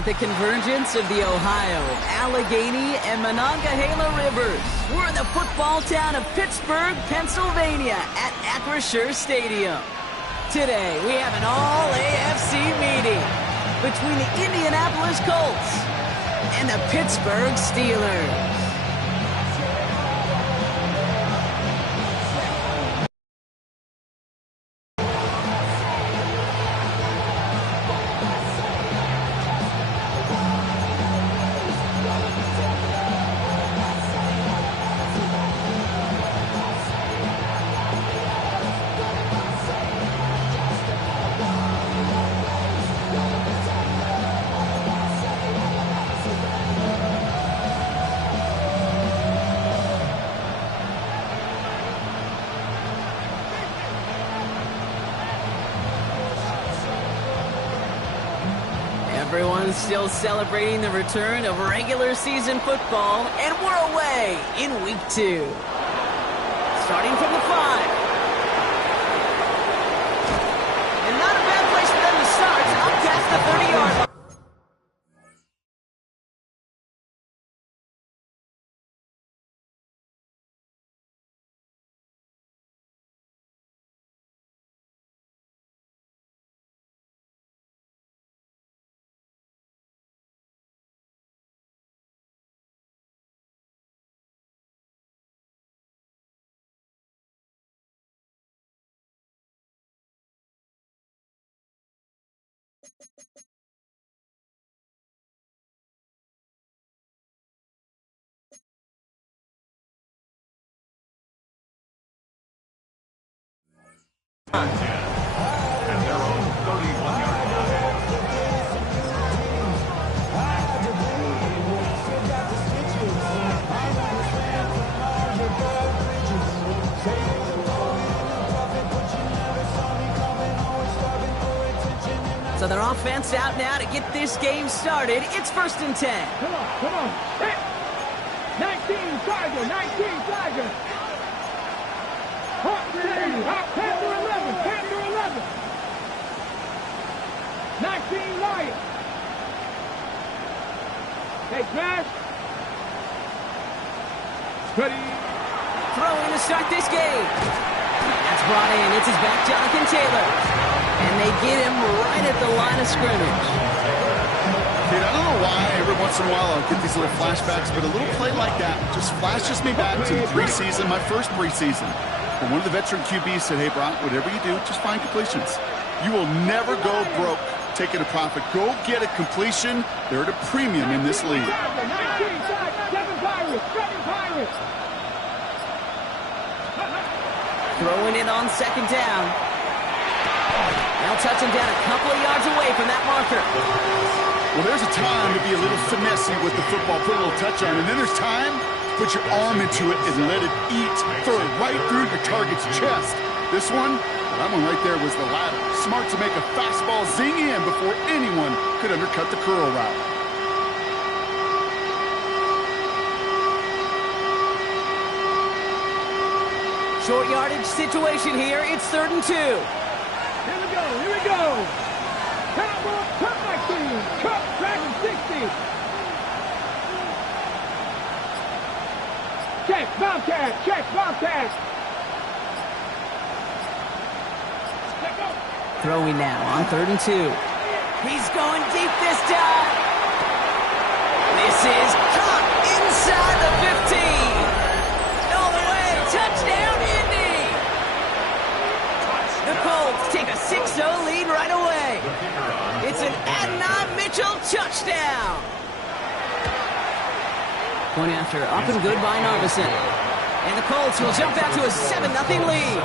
At the convergence of the Ohio, Allegheny, and Monongahela rivers, we're in the football town of Pittsburgh, Pennsylvania at Acrisure Stadium. Today, we have an all-AFC meeting between the Indianapolis Colts and the Pittsburgh Steelers. Everyone's still celebrating the return of regular season football, and we're away in week 2. Starting from the 5. And not a bad place for them to start, up past the 30-yard line. And their own 31-yard line. So their offense out now to get this game started. It's 1st and 10. Come on. Hit. 19 Tiger, 19 Tiger. Hot 10 to 11, 10 to 11. 19 Lion. Hey, smash. Ready. Throwing to start this game. That's brought in. It's his back, Jonathan Taylor. And they get him right at the line of scrimmage. Dude, I don't know why every once in a while I'll get these little flashbacks, but a little play like that just flashes me back to preseason, my first preseason. And one of the veteran QBs said, hey, Brock, whatever you do, just find completions. You will never go broke taking a profit. Go get a completion. They're at a premium in this league. 19 7 Pirates, 7 Pirates. Throwing it on 2nd down. Now touching down a couple of yards away from that marker. Well, there's a time to be a little finessey with the football, put a little touch on it. And then there's time to put your arm into it and let it eat. Throw it right through your target's chest. This one, that one right there was the latter. Smart to make a fastball zing in before anyone could undercut the curl route. Short yardage situation here. It's 3rd and 2. Here we go. Cowboy, cut back team. Cut, Dragon 60. Check, Bobcat. Throwing now on 3rd and 2. He's going deep this time. This is caught inside the 15. All the way. Touchdown, Indy. The Colts take a 6-0 lead right away. It's an Adnan Mitchell touchdown. Point after up and good by Narvison. And the Colts will jump out to a 7-0 lead.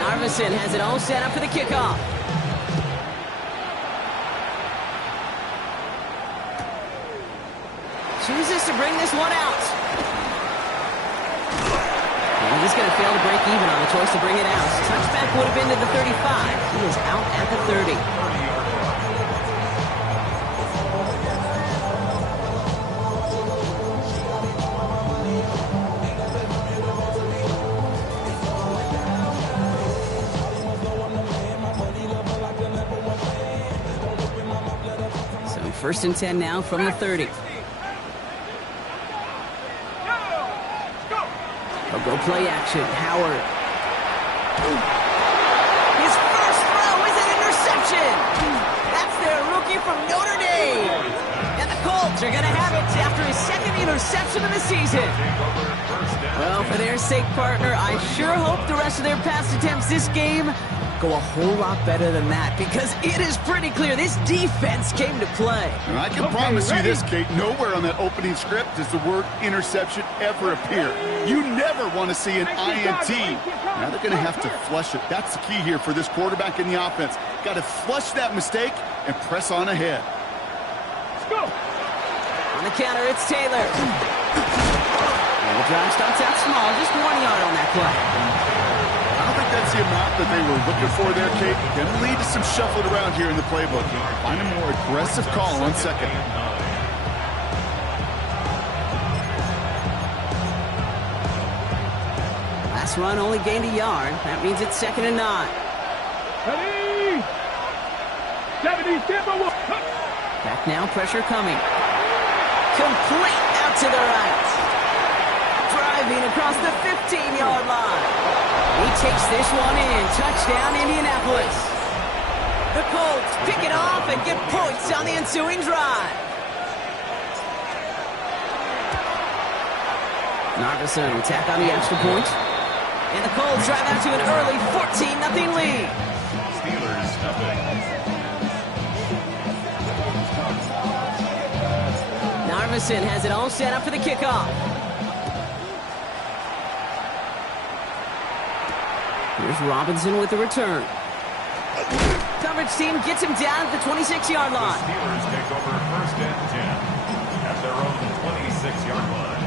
Narvison has it all set up for the kickoff. Chooses to bring this one out. And he's going to fail to break even on the choice to bring it out. Touchback would have been to the 35. He is out at the 30. First and 10 now from the 30. They'll go play action. Howard. His first throw is an interception. That's their rookie from Notre Dame. And the Colts are going to have it after his second interception of the season. Well, for their sake, partner, I sure hope the rest of their pass attempts this game go a whole lot better than that, because it is pretty clear this defense came to play. And I can promise you this, Kate, nowhere on that opening script does the word interception ever appear. You never want to see an INT. Now they're going to have to flush it. That's the key here for this quarterback in the offense. Got to flush that mistake and press on ahead. Let's go. On the counter, it's Taylor. And the drive starts out small, just 1 yard on that play. I don't think that's the amount that they were looking for there, Kate. Going to lead to some shuffling around here in the playbook. Find a more aggressive call on second. Last run only gained a yard. That means it's 2nd and 9. Ready. 77. Back now, pressure coming. Complete out to the right. Driving across the 15-yard line. He takes this one in. Touchdown, Indianapolis. The Colts pick it off and get points on the ensuing drive. Narveson tack on the extra point. And the Colts drive out to an early 14-0 lead. Steelers nothing. Narveson has it all set up for the kickoff. Here's Robinson with the return. Coverage team gets him down at the 26-yard line. The Steelers take over 1st and 10 at their own 26-yard line.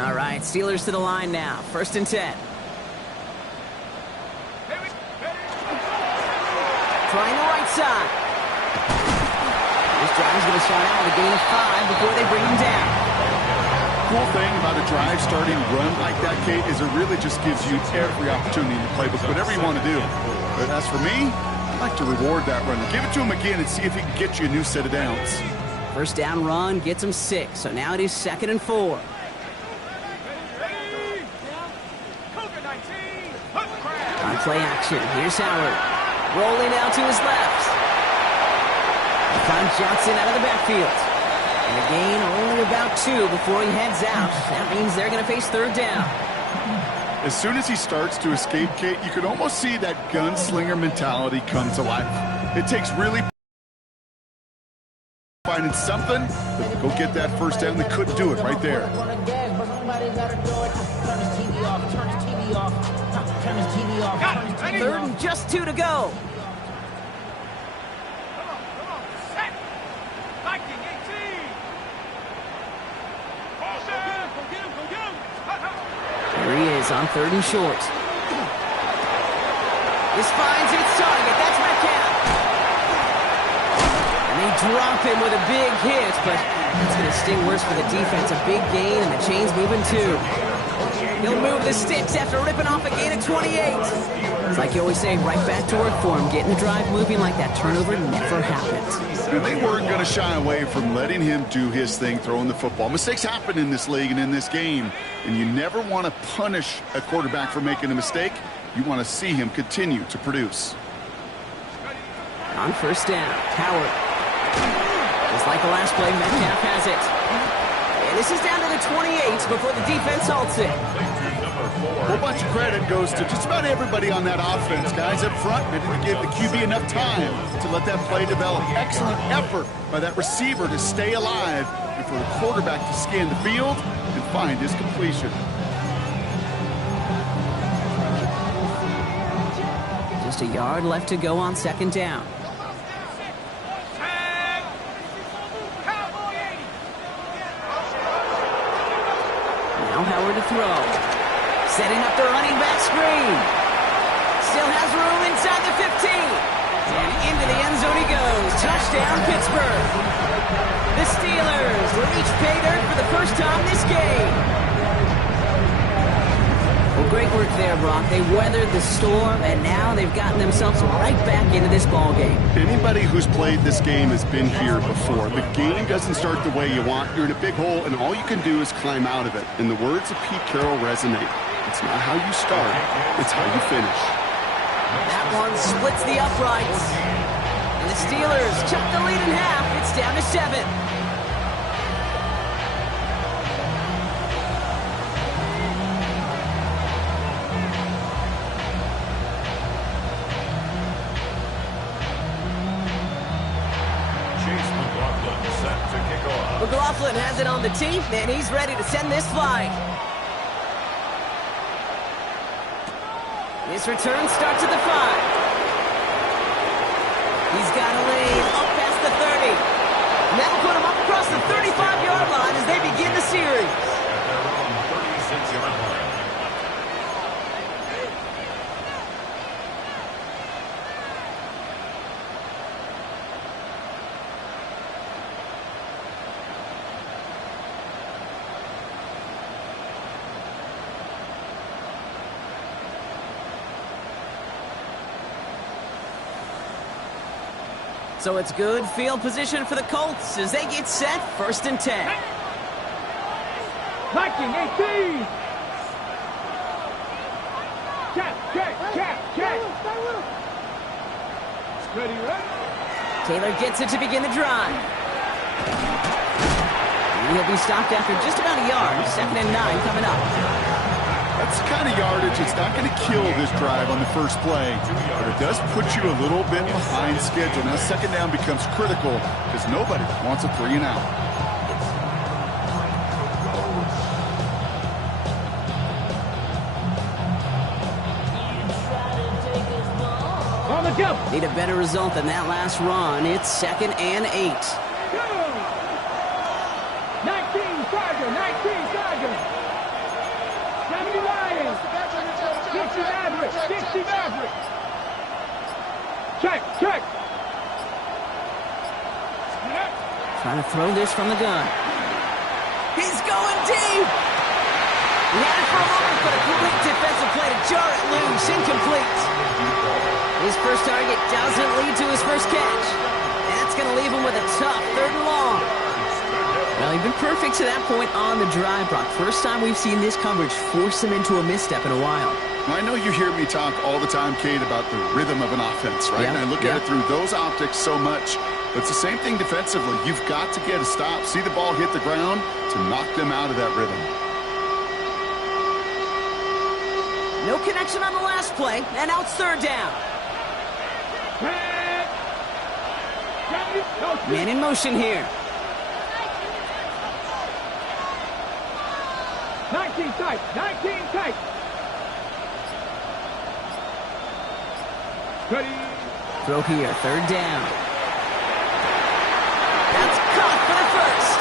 All right, Steelers to the line now. 1st and 10. Trying the right side. This drive is going to start out with a gain of 5 before they bring him down. Cool thing about a drive starting run like that, Kate, is it really just gives you every opportunity in the playbook, whatever you want to do. But as for me, I'd like to reward that run. Give it to him again and see if he can get you a new set of downs. First down run gets him 6, so now it is 2nd and 4. On play action, here's Howard. Rolling out to his left. Finds Johnson out of the backfield. And a gain only about 2 before he heads out. That means they're going to face 3rd down. As soon as he starts to escape, Kate, you can almost see that gunslinger mentality come to life. It takes really finding something that will go get that first down. They couldn't do it right there. Third and just 2 to go. Here he is on 3rd and short. This finds its target. That's Metcalf. And they drop him with a big hit, but it's going to sting worse for the defense. A big gain, and the chain's moving too. He'll move the sticks after ripping off a gain of 28. It's like you always say, right back to work for him. Getting the drive moving like that turnover never happened. And they weren't going to shy away from letting him do his thing, throwing the football. Mistakes happen in this league and in this game, and you never want to punish a quarterback for making a mistake. You want to see him continue to produce. On first down, Howard. Just like the last play, Metcalf has it. And this is down to the 28 before the defense halts it. A whole bunch of credit goes to just about everybody on that offense. Guys up front, they didn't give the QB enough time to let that play develop. Excellent effort by that receiver to stay alive and for the quarterback to scan the field and find his completion. Just a yard left to go on 2nd down. Now Howard to throw. Setting up the running back screen. Still has room inside the 15. And into the end zone he goes. Touchdown, Pittsburgh. The Steelers reach pay dirt for the first time this game. Well, great work there, Brock. They weathered the storm, and now they've gotten themselves right back into this ball game. Anybody who's played this game has been here before. The game doesn't start the way you want. You're in a big hole, and all you can do is climb out of it. And the words of Pete Carroll resonate. It's not how you start, it's how you finish. That one splits the uprights. And the Steelers cut the lead in half. It's down to 7. McLaughlin has it on the tee, and he's ready to send this flight. His return starts at the 5. He's got a lane up past the 30. And that'll put him up across the 35-yard line as they begin the series. At their own 36-yard line. So it's good field position for the Colts as they get set, 1st and 10. 19-18. Check. Ready, ready. Taylor gets it to begin the drive. He'll be stopped after just about a yard. 2nd and 9 coming up. That's the kind of yardage it's not going to kill this drive on the first play, but it does put you a little bit behind schedule. Now, 2nd down becomes critical because nobody wants a 3 and out. On the jump. Need a better result than that last run. It's 2nd and 8. 19 Charger. 70 Lions. 60 Mavericks. Check. Trying to throw this from the gun. He's going deep. He had it for a moment, but a quick defensive play to jar it loose. Incomplete. His first target doesn't lead to his first catch. That's going to leave him with a tough 3rd and long. Well, he's been perfect to that point on the drive, Brock. First time we've seen this coverage force him into a misstep in a while. I know you hear me talk all the time, Kate, about the rhythm of an offense, right? Yeah, and I look at it through those optics so much. But it's the same thing defensively. You've got to get a stop, see the ball hit the ground to knock them out of that rhythm. No connection on the last play, and now it's 3rd down. Man in motion here. 19 tight. Ready. Throw here, 3rd down. That's caught for the first.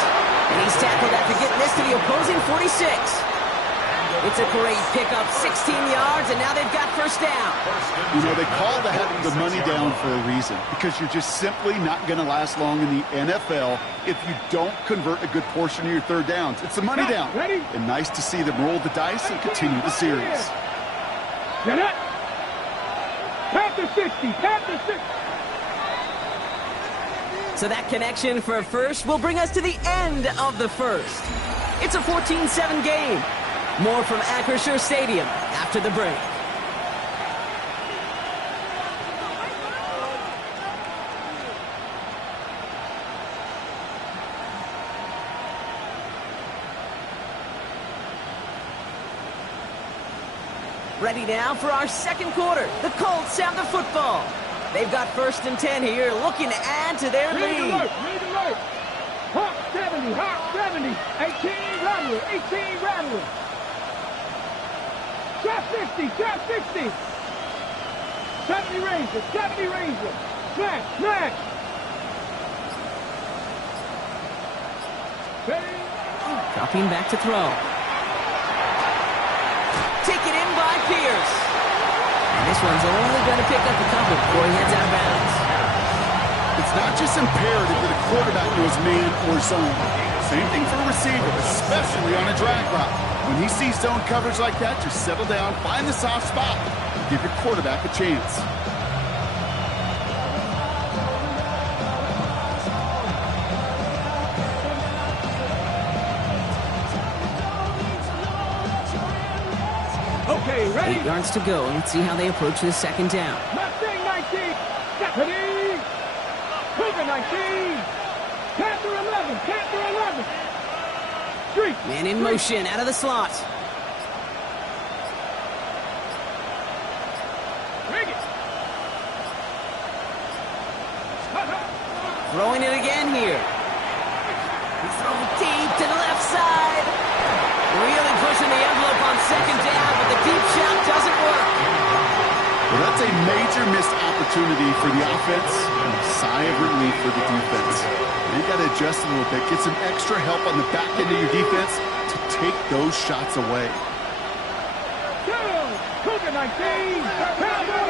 And he's tackled after getting this to the opposing 46. It's a great pickup, 16 yards, and now they've got 1st down. You know, they call that the money down for a reason, because you're just simply not going to last long in the NFL if you don't convert a good portion of your 3rd downs. It's the money down. Ready? And nice to see them roll the dice and continue the series. Get it. Panther 60. So that connection for a first will bring us to the end of the first. It's a 14-7 game. More from Acrisure Stadium after the break. Ready now for our 2nd quarter. The Colts have the football. They've got 1st and 10 here, looking to add to their lead. Read alert. Hawk 70. 18 Rattler. Shot 60. 70 Ranger. Smash. Ready. Dropping back to throw. Taken in by Pierce. And this one's only going to pick up a couple before he heads out of bounds. It's not just imperative that a quarterback knows man or zone. Same thing for a receiver, especially on a drag route. When he sees zone coverage like that, just settle down, find the soft spot, and give your quarterback a chance. Okay, ready? 8 yards to go. Let's see how they approach this second down. Mustang 19. Deputy. Cougar 19. Panther 11. Panther 11. Street. Man in motion, out of the slot. Rig it. Throwing it again here. He's throwing deep to the left side. Really pushing the envelope on second down, but the deep shot doesn't work. Well, that's a major missed opportunity for the offense and a sigh of relief for the defense. You got to adjust a little bit, get some extra help on the back end of your defense to take those shots away. Cougar 19. Cowboy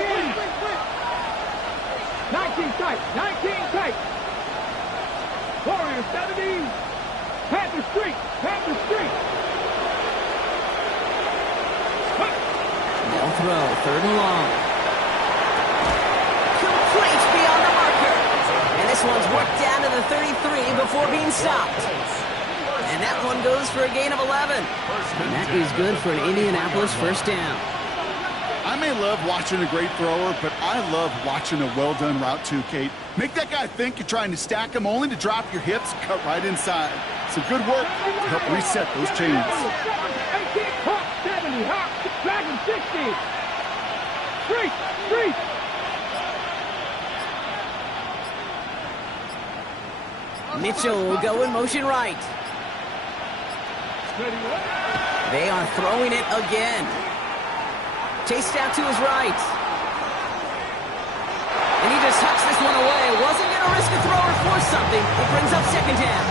19 tight. 19 tight. Warrior 70. Panther Street. Panther Street. They'll throw, 3rd and long. Complete beyond the marker. And this one's worked down to the 33 before being stopped. And that one goes for a gain of 11. And that is good for an Indianapolis first down. I may love watching a great thrower, but I love watching a well-done route too, Kate. Make that guy think you're trying to stack him only to drop your hips, cut right inside. Some good work to help reset those chains. 18, Hawk 70, Hawk, Dragon 60. Street, Street. Mitchell will go in motion right. They are throwing it again. Chased out to his right. And he just hucks this one away. Wasn't going to risk a throw or force something. It brings up second down.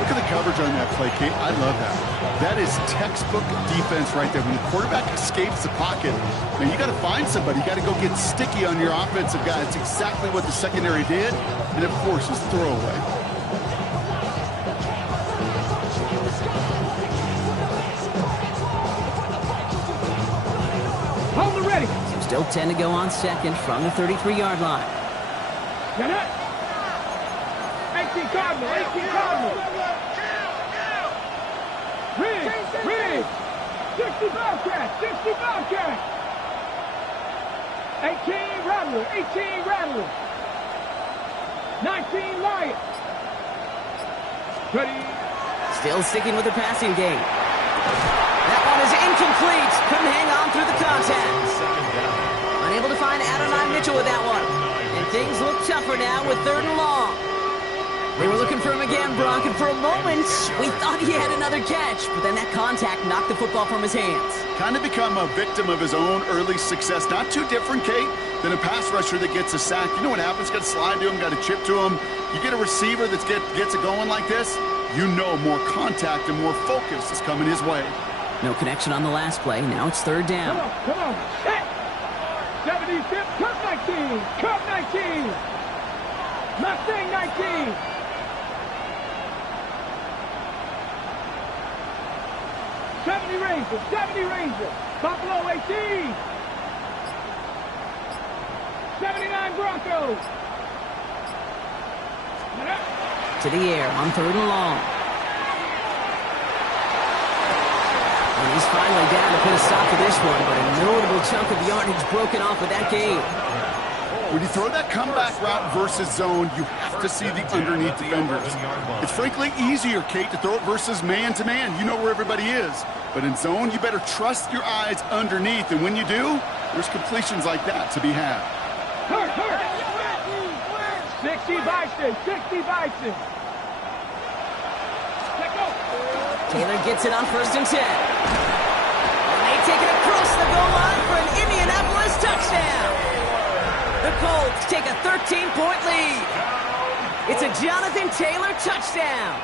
Look at the coverage on that play, Kate. I love that. That is textbook defense right there. When the quarterback escapes the pocket, man, you got to find somebody. You got to go get sticky on your offensive guy. It's exactly what the secondary did. And, of course, his throwaway. Hold it ready. Still 10 to go on second from the 33-yard line. Get it. 18 Cardinal, 18 Cardinal. Rig. 60 Bobcat, 60 Bobcat. 18 Rattler, 18 Rattler. 19 Lion. Ready. Still sticking with the passing game. That one is incomplete. Couldn't hang on through the contact. Unable to find Adonai Mitchell with that one. And things look tougher now with 3rd and long. They were looking for him again, Brock, and for a moment, we thought he had another catch. But then that contact knocked the football from his hands. Kind of become a victim of his own early success. Not too different, Kate, than a pass rusher that gets a sack. You know what happens? Got to slide to him, got to chip to him. You get a receiver that gets it going like this, you know more contact and more focus is coming his way. No connection on the last play. Now it's 3rd down. Come on. Set. 75, Cup 19. Cup 19. Mustang 19. '70 Ranger. Buffalo 18. 79 Broncos. To the air on 3rd and long. And he's finally down to put a stop to this one, but a notable chunk of yardage broken off with that gain. When you throw that comeback route versus zone, you have to see the underneath defenders. It's frankly easier, Kate, to throw it versus man-to-man. You know where everybody is. But in zone, you better trust your eyes underneath. And when you do, there's completions like that to be had. 60 Bison. 60 Bison. Taylor gets it on 1st and 10. And they take it across the goal line for an Indianapolis touchdown. The Colts take a 13-point lead. It's a Jonathan Taylor touchdown.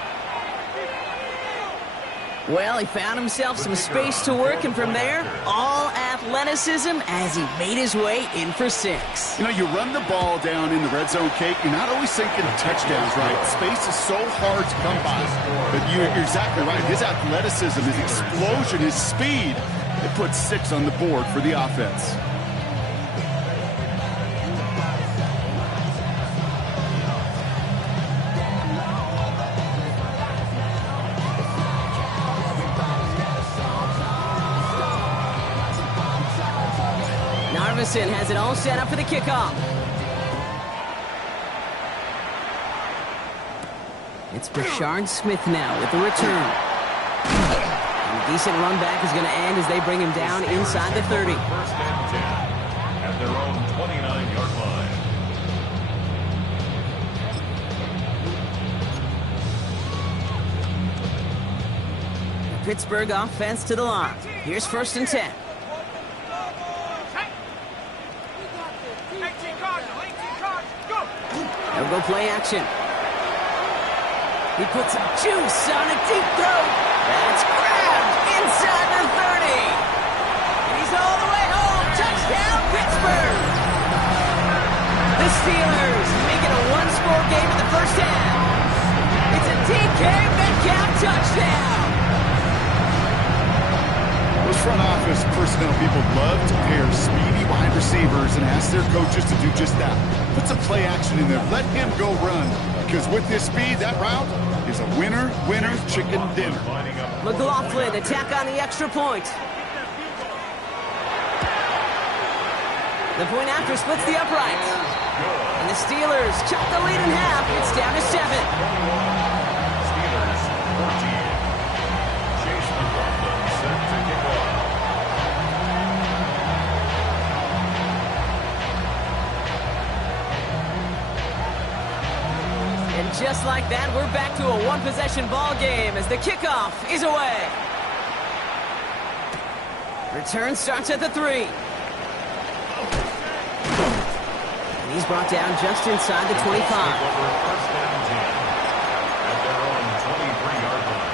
Well, he found himself some space to work, and from there, all athleticism as he made his way in for 6. You know, you run the ball down in the red zone, Kate, you're not always thinking touchdowns, right? Space is so hard to come by. But you're exactly right. His athleticism, his explosion, his speed, it puts 6 on the board for the offense. Has it all set up for the kickoff. It's Brashard Smith now with the return. And a decent run back is going to end as they bring him down inside the 30. First and 10 at their own 29-yard line. Pittsburgh offense to the line. Here's 1st and 10. They'll go play action. He puts some juice on a deep throw. That's grabbed inside the 30. And he's all the way home. Touchdown, Pittsburgh. The Steelers make it a one-score game in the first half. It's a DK Metcalf touchdown. Those front office personnel people love to pair speedy wide receivers and ask their coaches to do just that. Put some play action in there. Let him go run. Because with this speed, that route is a winner, winner, chicken dinner. McLaughlin attack on the extra point. The point after splits the upright. And the Steelers chop the lead in half. It's down to 7. Steelers 14. Chase McLaughlin set to kick off. And just like that, we're back to a one-possession ball game as the kickoff is away. Return starts at the 3. And he's brought down just inside the 25. First and 10 at their own 23-yard line.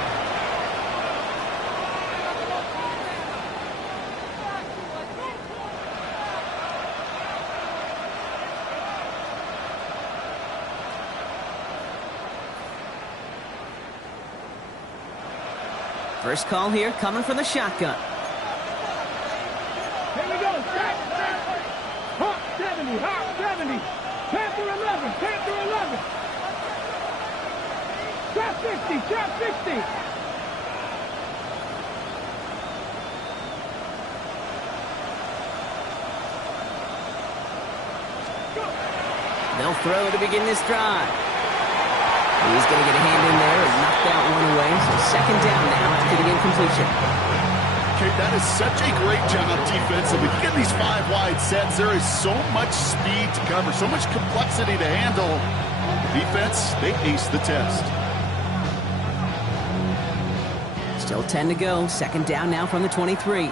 First call here coming from the shotgun. Here we go. Hot 70, hot 70. Panther 11, Panther 11. Trap 50, trap 50. They'll throw to begin this drive. He's going to get a hand in there and knock that one away. So 2nd down now after the incompletion. Okay, that is such a great job defensively. You get these 5 wide sets, there is so much speed to cover, so much complexity to handle. The defense, they ace the test. Still 10 to go. 2nd down now from the 23.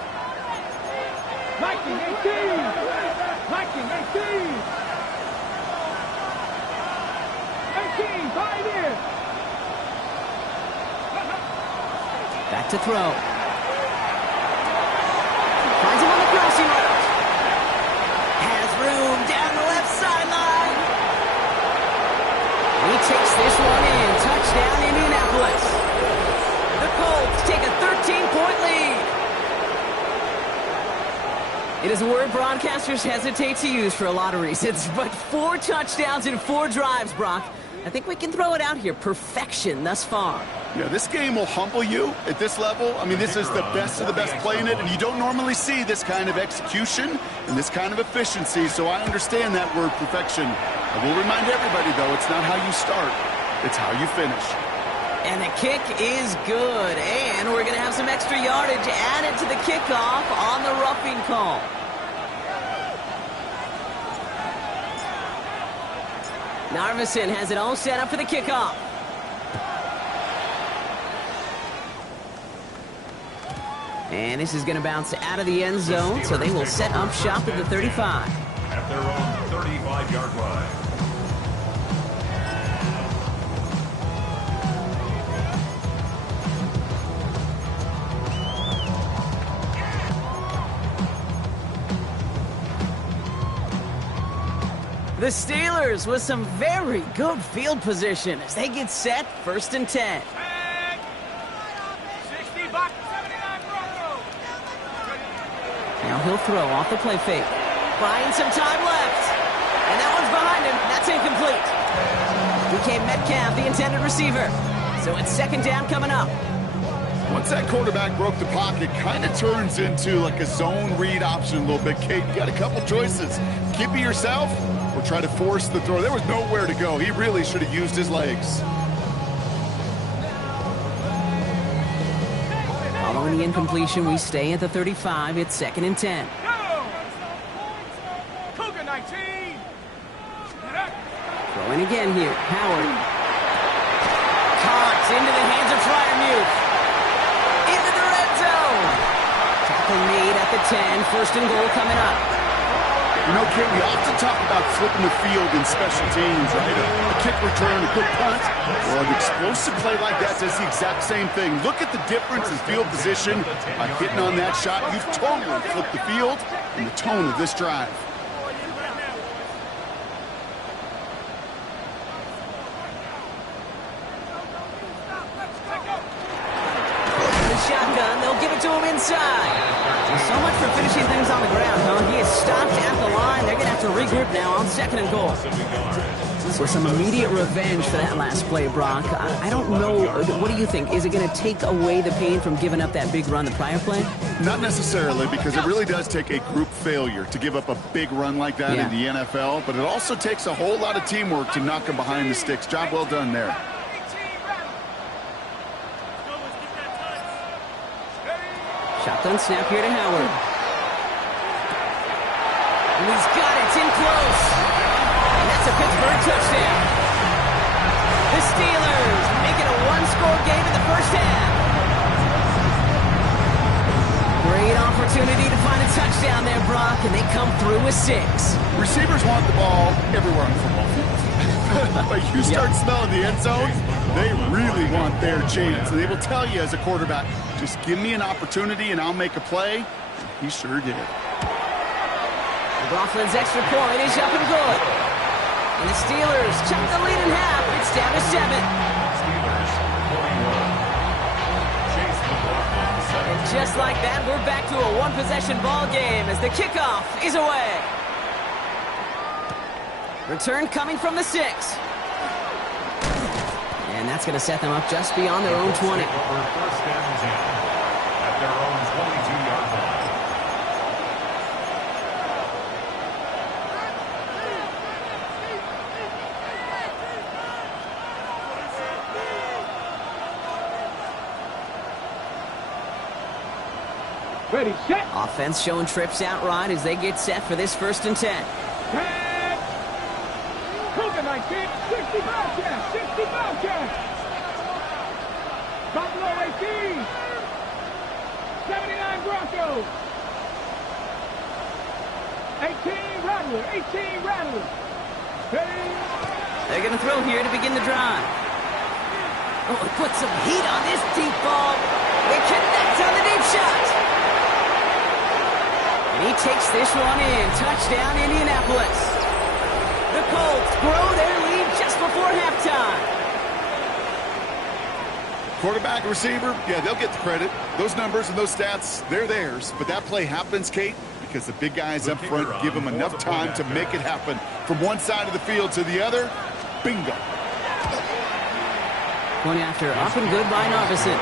Viking 18. Viking 18. 18, pioneer. Back to throw. Finds him on the crossing route. Has room down the left sideline. He takes this one in. Touchdown, Indianapolis. The Colts take a 13-point lead. It is a word broadcasters hesitate to use for a lot of reasons, but 4 touchdowns in 4 drives, Brock. I think we can throw it out here. Perfection thus far. Yeah, this game will humble you at this level. I mean, this is the best of the best playing it, and you don't normally see this kind of execution and this kind of efficiency, so I understand that word perfection. I will remind everybody, though, it's not how you start, it's how you finish. And the kick is good, and we're going to have some extra yardage added to the kickoff on the roughing call. Narvison has it all set up for the kickoff. And this is going to bounce out of the end zone, so they will set up shop at the 35. At their own 35-yard line. The Steelers with some very good field position as they get set, 1st and 10. 60 back, 79 Broncos. Now he'll throw off the play fake. Buying some time left. And that one's behind him. That's incomplete. DK Metcalf, the intended receiver. So it's 2nd down coming up. Once that quarterback broke the pocket, it kind of turns into like a zone read option a little bit. Kate, you got a couple choices. Keep it yourself or try to force the throw. There was nowhere to go. He really should have used his legs. Following the incompletion, we stay at the 35. It's 2nd and 10. Go! Cougar 19. Throwing again here. Howard. Caught into the hands of Fryermuth. Into the red zone. Tackle made at the 10. 1st and goal coming up. You know, Kate, we often talk about flipping the field in special teams, right? A kick return, a good punt. Well, an explosive play like that does the exact same thing. Look at the difference in field position. By hitting on that shot, you've totally flipped the field and the tone of this drive. Shotgun, they'll give it to him inside. So much for finishing things on the ground, huh? He is stopped at the line. They're going to have to regroup now on 2nd and goal. So some immediate revenge for that last play, Brock. I don't know. What do you think? Is it going to take away the pain from giving up that big run the prior play? Not necessarily, because it really does take a group failure to give up a big run like that in the NFL. But it also takes a whole lot of teamwork to knock him behind the sticks. Job well done there. Shotgun snap here to Howard. And he's got it. It's in close. And that's a Pittsburgh touchdown. The Steelers make it a one-score game in the 1st half. Great opportunity to find a touchdown there, Brock, and they come through with 6. Receivers want the ball everywhere on the football field. But you start smelling the end zone, they really want their chance. And they will tell you as a quarterback, just give me an opportunity and I'll make a play. He sure did. McLaughlin's extra point is up and good. And the Steelers chunk the lead in half. It's down to 7. Steelers 41. And just like that, we're back to a one-possession ball game as the kickoff is away. Return coming from the 6. And that's going to set them up just beyond their own 20. 1st and 10 at their own 22-yard line. Ready, set. Offense showing trips out right as they get set for this 1st and 10. Cougar 19, 60 Bobcats, 60 Bobcats. Buffalo 18, 79 Broncos. 18 Rattlers, 18 Rattlers. Ready. They're going to throw here to begin the drive. Oh, it puts some heat on this deep ball. They connect on the deep shot. And he takes this one in. Touchdown, Indianapolis. The Colts grow their lead just before halftime. Quarterback, receiver, yeah, they'll get the credit. Those numbers and those stats, they're theirs. But that play happens, Kate, because the big guys up front give them enough time to make it happen. From one side of the field to the other, bingo. One after, up and good by Narvison.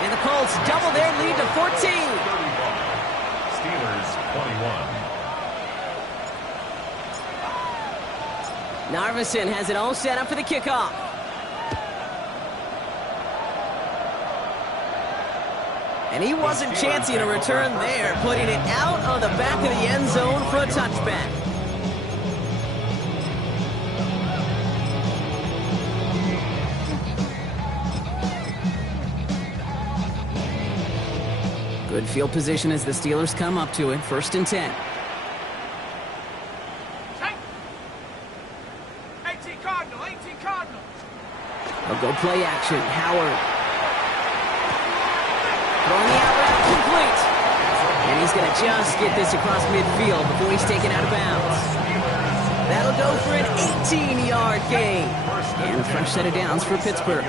And the Colts double their lead to 14. Steelers 21. Narvison has it all set up for the kickoff. And he wasn't chancing a return there, putting it out on the back of the end zone for a touchback. Good field position as the Steelers come up to it, 1st and 10. 18 Cardinal, 18 Cardinal. They'll go play action. Howard. Throwing the out route complete. And he's going to just get this across midfield before he's taken out of bounds. That'll go for an 18-yard gain. And a fresh set of downs for Pittsburgh.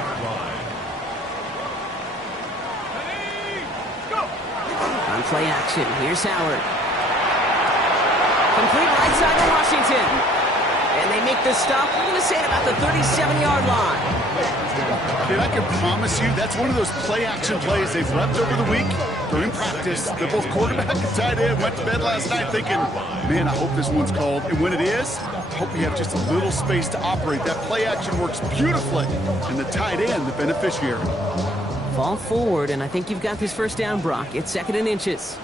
On play action, here's Howard. Complete right side to Washington. And they make this stop, I'm going to say, at about the 37-yard line. Dude, I can promise you that's one of those play-action plays they've repped over the week during practice. They're both quarterback and tight end. Went to bed last night thinking, man, I hope this one's called. And when it is, I hope you have just a little space to operate. That play-action works beautifully. And the tight end, the beneficiary. Fall forward, and I think you've got this first down, Brock. It's 2nd and inches.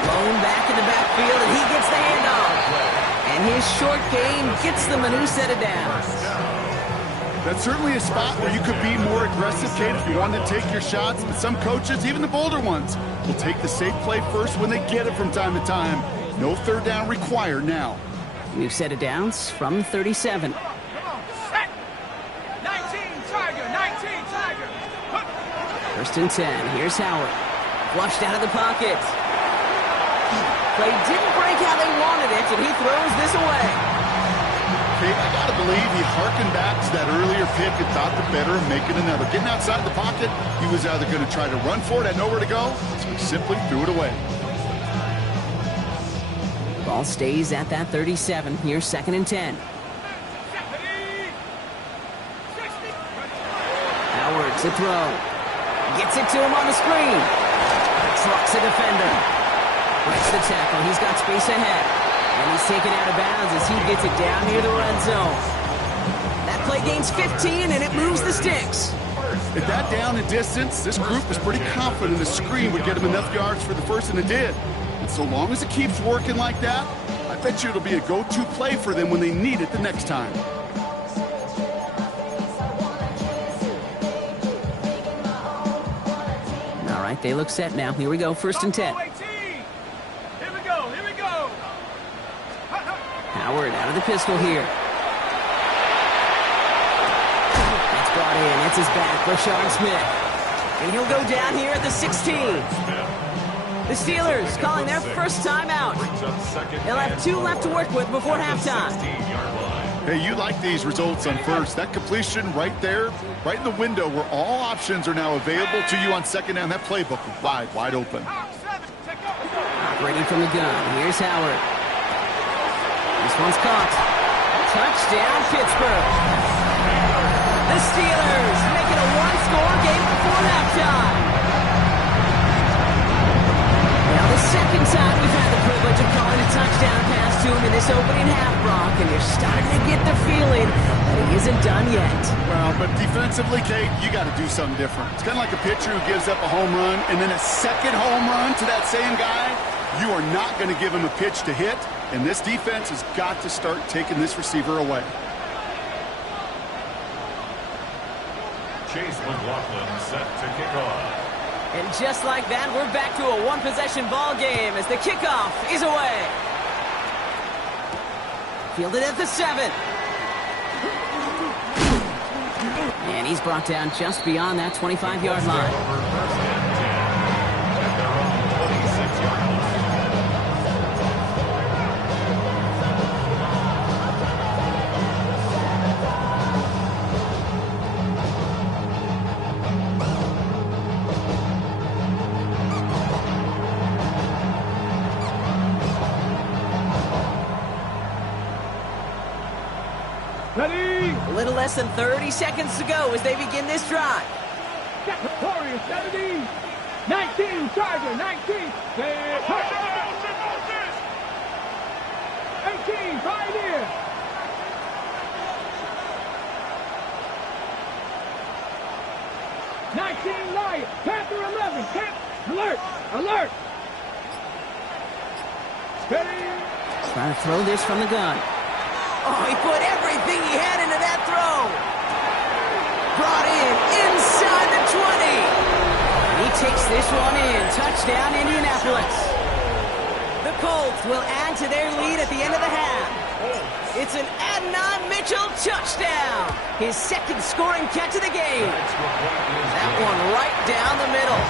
Blown back in the backfield, and he gets the handoff. And his short gain gets them a new set of downs. That's certainly a spot where you could be more aggressive, Kate, if you wanted to take your shots. But some coaches, even the bolder ones, will take the safe play first when they get it from time to time. No third down required now. New set of downs from 37. 19 Tiger. 1st and 10. Here's Howard. Flushed out of the pocket. Play didn't break how they wanted it, and he throws this away. Kate, I got to believe he harkened back to that earlier pick and thought the better of making another. Getting outside the pocket, he was either going to try to run for it, had nowhere to go, so he simply threw it away. Ball stays at that 37. Here's 2nd and 10. Howard to throw. Gets it to him on the screen. Trucks a defender. Breaks the tackle. He's got space ahead. And he's taken out of bounds as he gets it down near the red zone. That play gains 15, and it moves the sticks. At that down and distance, this group was pretty confident the screen would get him enough yards for the first, and it did. And so long as it keeps working like that, I bet you it'll be a go-to play for them when they need it the next time. All right, they look set now. Here we go, 1st and 10. Here we go. Howard out of the pistol here. That's brought in. It's his back, Rashawn Smith. And he'll go down here at the 16. The Steelers calling their first timeout. They'll have 2 left to work with before halftime. Hey, you like these results on first. That completion right there, right in the window where all options are now available to you on 2nd down. That playbook wide open. Operating from the gun. Here's Howard. This one's caught. Touchdown, Pittsburgh. The Steelers make it a 1-score game before halftime. Now the 2nd time we've had the privilege of calling a touchdown pass to him in this opening half, Brock, and you're starting to get the feeling that he isn't done yet. Well, but defensively, Kate, you got to do something different. It's kind of like a pitcher who gives up a home run and then a second home run to that same guy. You are not going to give him a pitch to hit, and this defense has got to start taking this receiver away. Chase McLaughlin set to kick off. And just like that, we're back to a 1-possession ball game as the kickoff is away. Fielded at the 7. And he's brought down just beyond that 25-yard line. Ready? A little less than 30 seconds to go as they begin this drive. Got the Warriors, 70. 19 Tiger, 19. 18 Pioneer. 19 Lion. Panther 11. Alert! Alert! Steady. Trying to throw this from the gun. Oh, he put everything he had into that throw. Brought in inside the 20. He takes this one in. Touchdown, Indianapolis. The Colts will add to their lead at the end of the half. It's an Adnan Mitchell touchdown. His 2nd scoring catch of the game. That one right down the middle.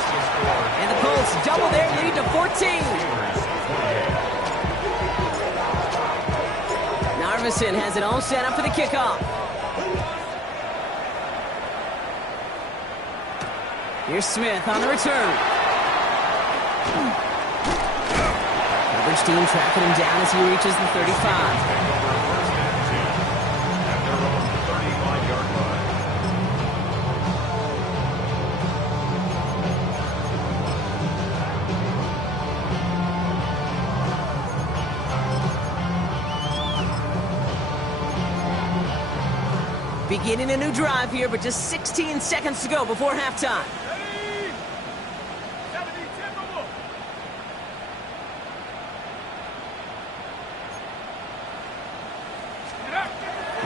And the Colts double their lead to 14. Iverson has it all set up for the kickoff. Here's Smith on the return. Coverage team tracking him down as he reaches the 35. Beginning a new drive here, but just 16 seconds to go before halftime.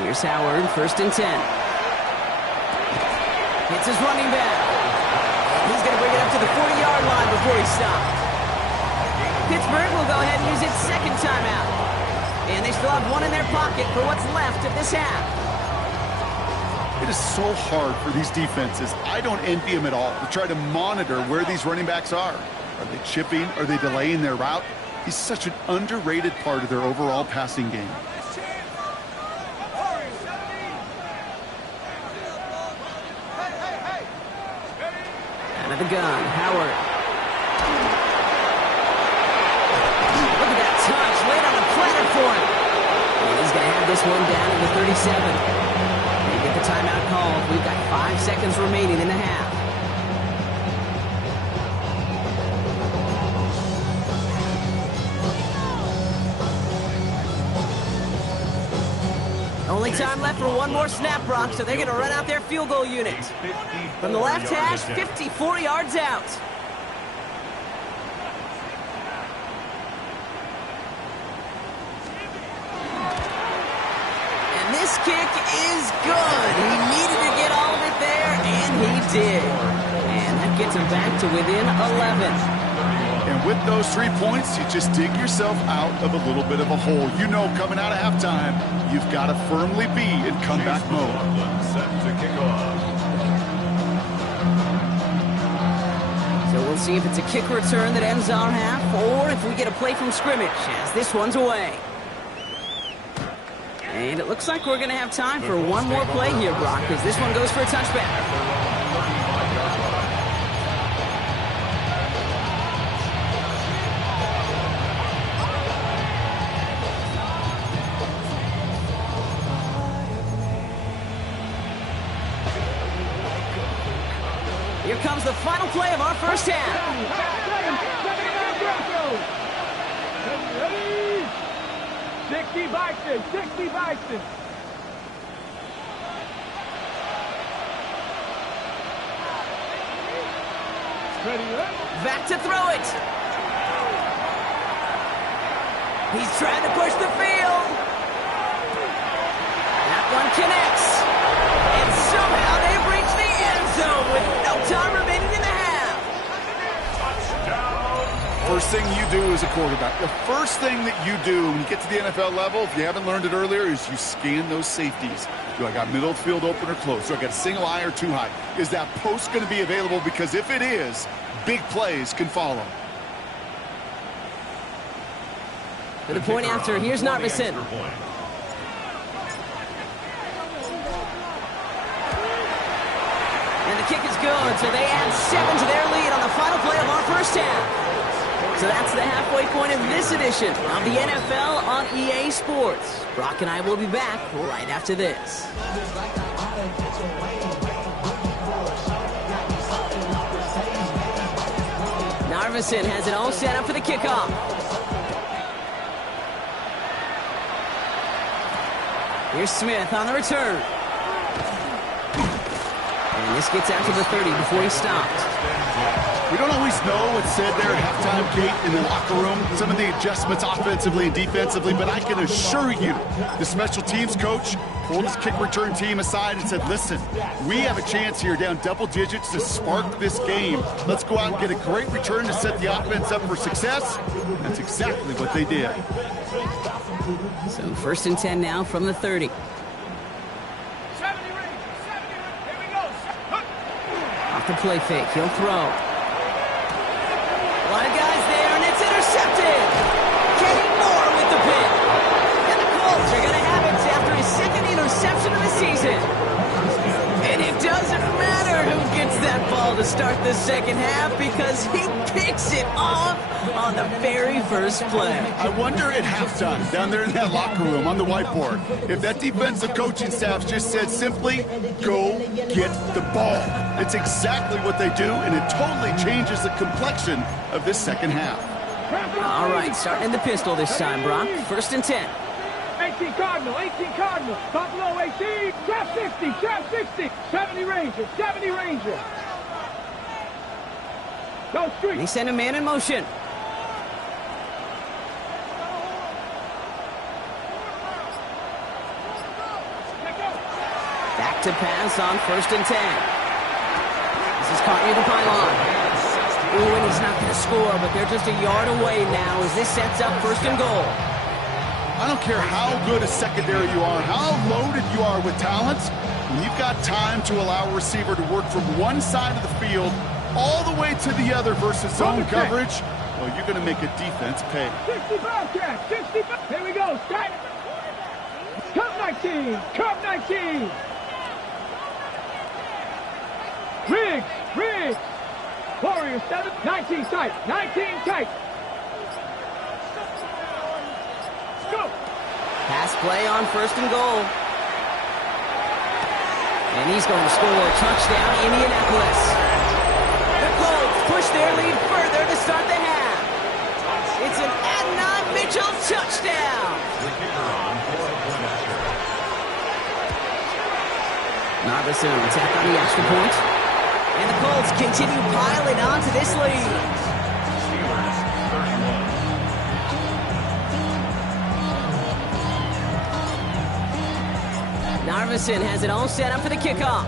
Here's Howard, 1st and 10. Hits his running back. He's going to bring it up to the 40-yard line before he stops. Pittsburgh will go ahead and use its second timeout. And they still have one in their pocket for what's left of this half. It is so hard for these defenses. I don't envy them at all to try to monitor where these running backs are. Are they chipping? Are they delaying their route? He's such an underrated part of their overall passing game. Out of the gun, Howard. Look at that touch, laid on the platter for him. And he's going to have this one down to the 37. Get the timeout called. We've got 5 seconds remaining in the half. Only time left for one more snap, Brock, so they're going to run out their field goal unit. From the left hash, 54 yards out. This kick is good. He needed to get all of it there, and he did. And that gets him back to within 11. And with those 3 points, you just dig yourself out of a little bit of a hole. You know, coming out of halftime, you've got to firmly be in comeback mode. Set to kick off. So we'll see if it's a kick return that ends our half, or if we get a play from scrimmage, as this one's away. And it looks like we're going to have time for one more play here, Brock, because this one goes for a touchback. Here comes the final play of our first half. 60 Bison, 60 Bison. Back to throw it. He's trying to push the field. That one connects. And somehow they've reached the end zone with no time remaining in the half. First thing you do as a quarterback, the first thing that you do when you get to the NFL level, if you haven't learned it earlier, is you scan those safeties. Do I got middle of the field open or close? Do I got a single high or two high? Is that post going to be available? Because if it is, big plays can follow. For the point after, here's Narvison. And the kick is good, so they add 7 to their lead on the final play of our first half. So that's the halfway point of this edition of the NFL on EA Sports. Brock and I will be back right after this. Narvison has it all set up for the kickoff. Here's Smith on the return. And this gets out to the 30 before he stopped. We don't always know what's said there at halftime, Kate, in the locker room, some of the adjustments offensively and defensively, but I can assure you the special teams coach pulled his kick return team aside and said, listen, we have a chance here down double digits to spark this game. Let's go out and get a great return to set the offense up for success. That's exactly what they did. So 1st and 10 now from the 30. Off the play fake, he'll throw. A lot of guys there, and it's intercepted. Kenny Moore with the pick. And the Colts are going to have it call to start the second half because he kicks it off on the very first play. I wonder at halftime, down there in that locker room on the whiteboard, if that defensive coaching staff just said simply, go get the ball. It's exactly what they do, and it totally changes the complexion of this second half. All right, starting in the pistol this time, Brock. 1st and 10. 18 Cardinal, 18 Cardinal. Top low, 18. Trap 60, trap 60. 70 Ranger, 70 Ranger. Go street. They send a man in motion. Back to pass on 1st and 10. This is caught near the pylon. Ooh, and he's not going to score, but they're just a yard away now as this sets up 1st and goal. I don't care how good a secondary you are, how loaded you are with talents, when you've got time to allow a receiver to work from one side of the field all the way to the other versus zone coverage, well, you're going to make a defense pay. 65 catch, 65. Here we go, strike. Cup 19, Cup 19. Riggs. Warriors 7, 19 tight, 19 tight. Go. Pass play on 1st and goal. And he's going to score. Touchdown, Indianapolis. The Colts push their lead further to start the half. It's an Adnan Mitchell touchdown. Narvison attack on the extra point. And the Colts continue piling on to this lead. Narvison has it all set up for the kickoff.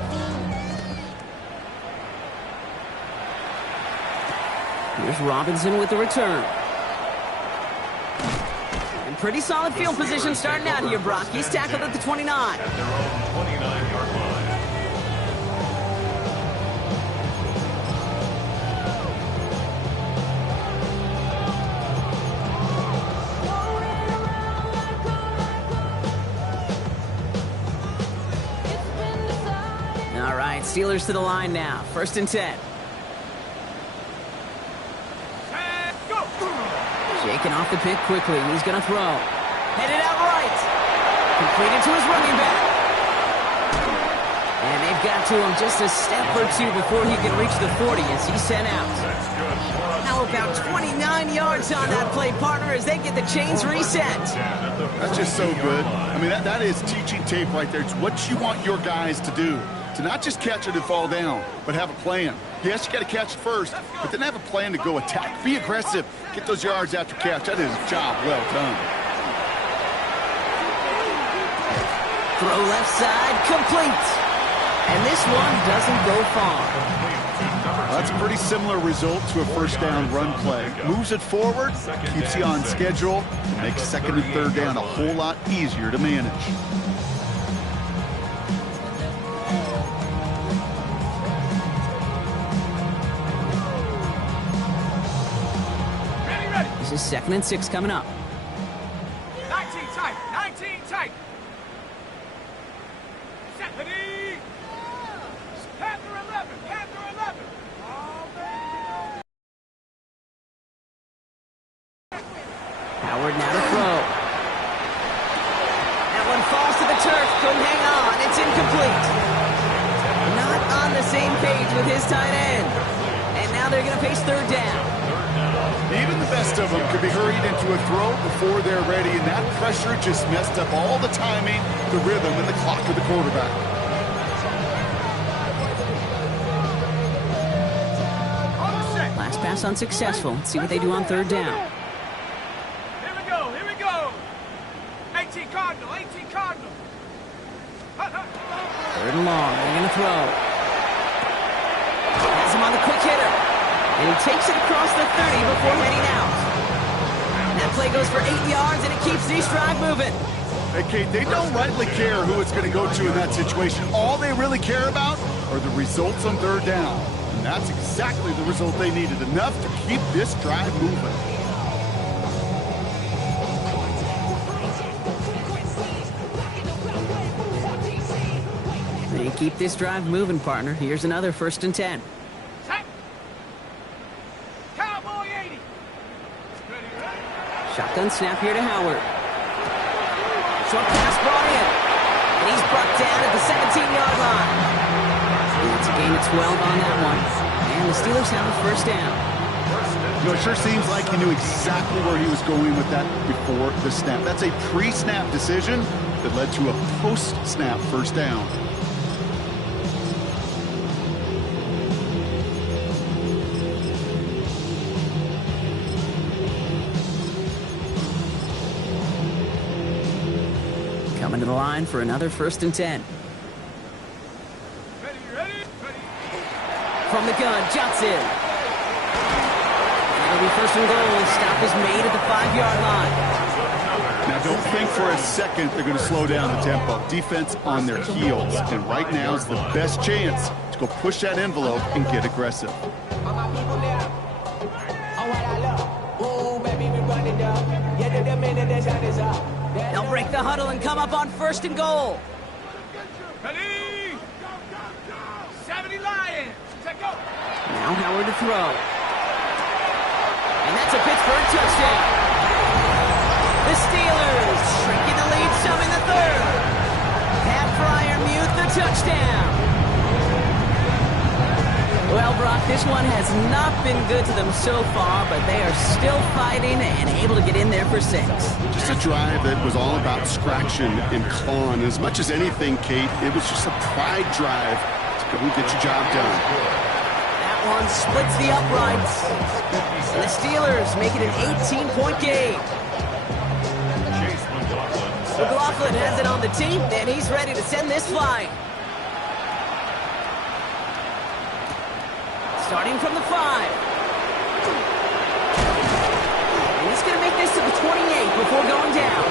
Here's Robinson with the return. And pretty solid field position starting out here, Brock. He's tackled at the 29. At their own 29-yard line. All right, Steelers to the line now. 1st and 10. Go. Shaking off the pick quickly. He's going to throw. Headed out right. Completed to his running back. And they've got to him just a step or two before he can reach the 40 as he's sent out. How about 29 yards on that play, partner, as they get the chains reset. That's just so good. I mean, that is teaching tape right there. It's what you want your guys to do. To not just catch it and fall down, but have a plan. Yes, you got to catch it first, but then have a plan to go attack. Be aggressive. Get those yards after catch. That is a job well done. Throw left side, complete. And this one doesn't go far. That's a pretty similar result to a first down run play. Moves it forward, keeps you on schedule, and makes 2nd and 3rd down a whole lot easier to manage. This is 2nd and 6 coming up. 19 tight, 19 tight. 70. Panther 11, Panther 11. Howard now to throw. That one falls to the turf. Couldn't hang on. It's incomplete. Not on the same page with his tight end. And now they're going to face 3rd down. Even the best of them could be hurried into a throw before they're ready, and that pressure just messed up all the timing, the rhythm, and the clock of the quarterback. Last pass unsuccessful. Let's see what they do on 3rd down. Here we go, here we go. 18 Cardinal, 18 Cardinal. 3rd and long. They're going to throw. Has him on the quick hitter. And he takes it across the 30 before heading out. That play goes for 8 yards, and it keeps this drive moving. Hey, Kate, they don't rightly care who it's going to go to in that situation. All they really care about are the results on 3rd down. And that's exactly the result they needed, enough to keep this drive moving. They keep this drive moving, partner. Here's another 1st and 10. Shotgun snap here to Howard. Short pass brought in. And he's brought down at the 17-yard line. It's a gain of 12 on that one. And the Steelers have a first down. You know, it sure seems like he knew exactly where he was going with that before the snap. That's a pre-snap decision that led to a post-snap first down. Coming to the line for another 1st and 10. From the gun, Johnson. That'll be 1st and goal. Stop is made at the 5-yard line. Now, don't think for a second they're going to slow down the tempo. Defense on their heels. And right now is the best chance to go push that envelope and get aggressive. They'll break the huddle and come up on 1st and goal. Ready? 70 Lions. Check go. Now Howard to throw. And that's a Pittsburgh touchdown. The Steelers shrinking the lead some in the 3rd. Pat Fryermuth the touchdown. Well, Brock, this one has not been good to them so far, but they are still fighting and able to get in there for 6. Just a drive that was all about scratching and clawing. As much as anything, Kate, it was just a pride drive to go and get your job done. That one splits the uprights. And the Steelers make it an 18-point game. McLaughlin has it on the team, and he's ready to send this flying. Starting from the 5. And he's going to make this to the 28 before going down.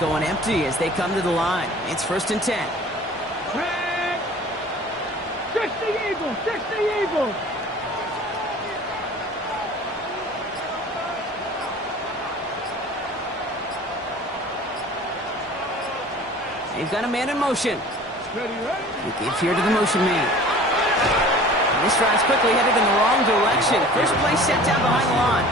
Going empty as they come to the line. It's 1st and 10. Red. 60 Eagles. 60 Eagles. They've got a man in motion. Ready, ready. He gives here to the motion man. And this drive's quickly headed in the wrong direction. First play set down behind the line.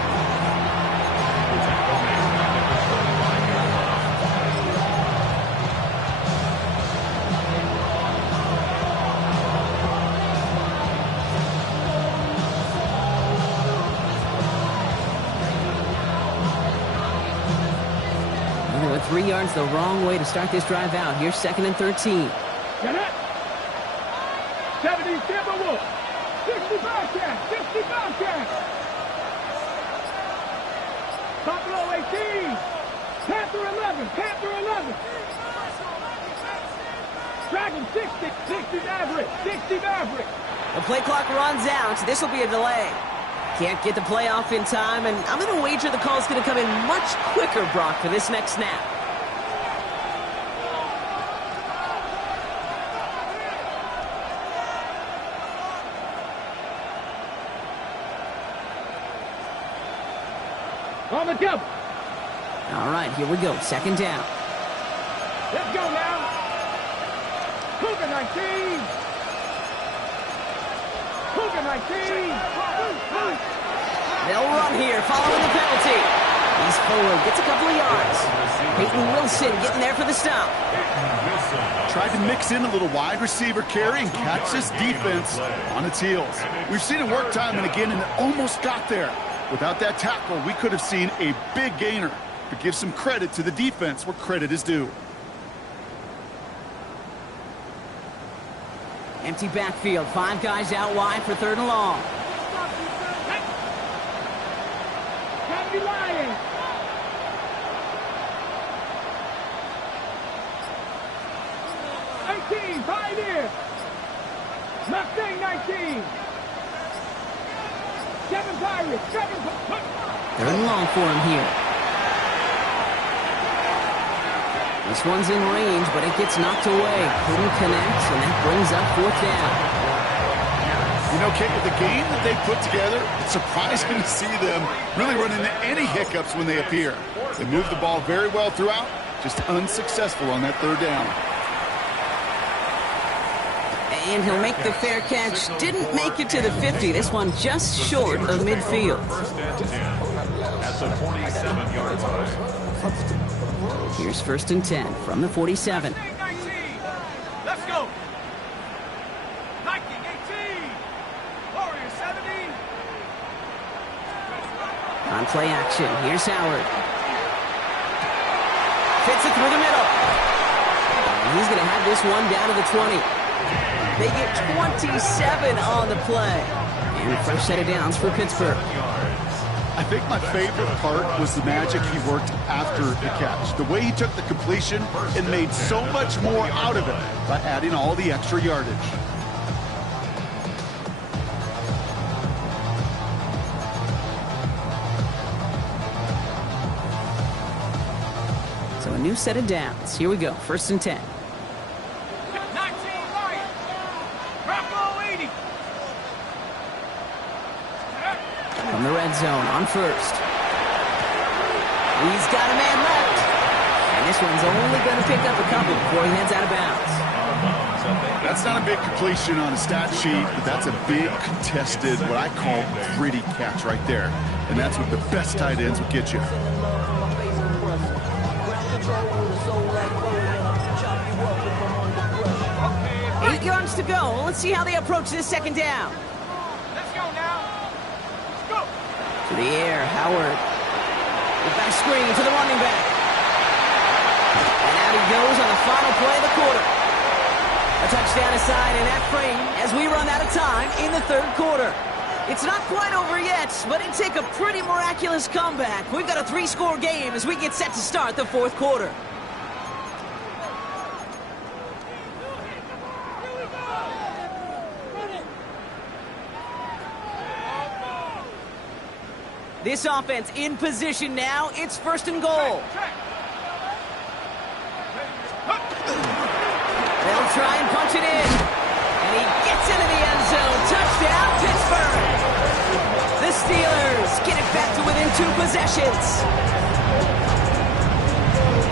And they went 3 yards the wrong way to start this drive out. Here's 2nd and 13. Get it. 70 Timberwolves. 65 cats. 65 cats. Buffalo 18. Panther 11. Panther 11. Dragon 60. 60 Maverick. 60 Maverick. The play clock runs out. This will be a delay. Can't get the play off in time, and I'm going to wager the call's going to come in much quicker, Brock, for this next snap. On the double. All right, here we go. 2nd down. Let's go now. Cougar 19. Cougar 19. They'll run here following the penalty. He's forward, gets a couple of yards. Peyton Wilson getting there for the stop. Tried to mix in a little wide receiver carry and catch this defense on its heels. We've seen it work time and again, and it almost got there. Without that tackle, we could have seen a big gainer. But give some credit to the defense where credit is due. Empty backfield. 5 guys out wide for 3rd and long. 70 Lions. 18, Pioneer. Mustang 19. 7 Pirates. 7 3rd and long for him here. This one's in range, but it gets knocked away. Couldn't connect, and that brings up 4th down. You know, Kate, with the game that they put together, it's surprising to see them really run into any hiccups when they appear. They move the ball very well throughout, just unsuccessful on that third down. And he'll make the fair catch. Didn't make it to the 50. This one just short of midfield. First and 10 at the 47-yard line. Here's 1st and 10 from the 47. 19. Let's go. 19, 18. Warriors 70. On play action, here's Howard. Fits it through the middle. And he's going to have this one down to the 20. They get 27 on the play. And a fresh set of downs for Pittsburgh. I think my favorite part was the magic he worked after the catch. The way he took the completion and made so much more out of it by adding all the extra yardage. So a new set of downs. Here we go, 1st and 10. 19, right. Bravo 80. From the red zone on 1st. He's got a man left. And this one's only going to pick up a couple before he heads out of bounds. That's not a big completion on a stat sheet, but that's a big contested, what I call gritty catch right there. And that's what the best tight ends will get you. 8 yards to go. Let's see how they approach this 2nd down. Let's go now. Let's go. To the air, Howard. The back screen to the running back. And out he goes on the final play of the quarter. A touchdown aside in that frame as we run out of time in the 3rd quarter. It's not quite over yet, but it'd take a pretty miraculous comeback. We've got a 3-score game as we get set to start the 4th quarter. This offense in position now. It's 1st and goal. They'll try and punch it in. And he gets into the end zone. Touchdown, Pittsburgh. The Steelers get it back to within 2 possessions.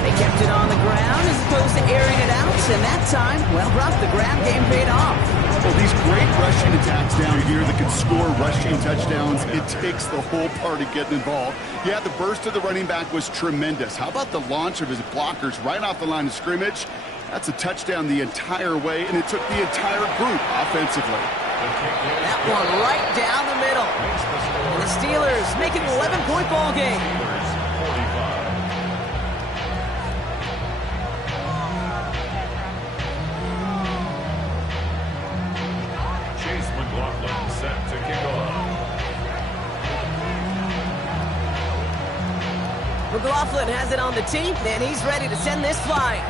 They kept it on the ground as opposed to airing it out. And that time, well, Brock, the ground game paid off. Well, these great rushing attacks down here that can score rushing touchdowns, it takes the whole party getting involved. Yeah, the burst of the running back was tremendous. How about the launch of his blockers right off the line of scrimmage? That's a touchdown the entire way, and it took the entire group offensively. That one right down the middle. And the Steelers make it an 11-point ball game. Set to kick off. McLaughlin has it on the tee, and he's ready to send this flying.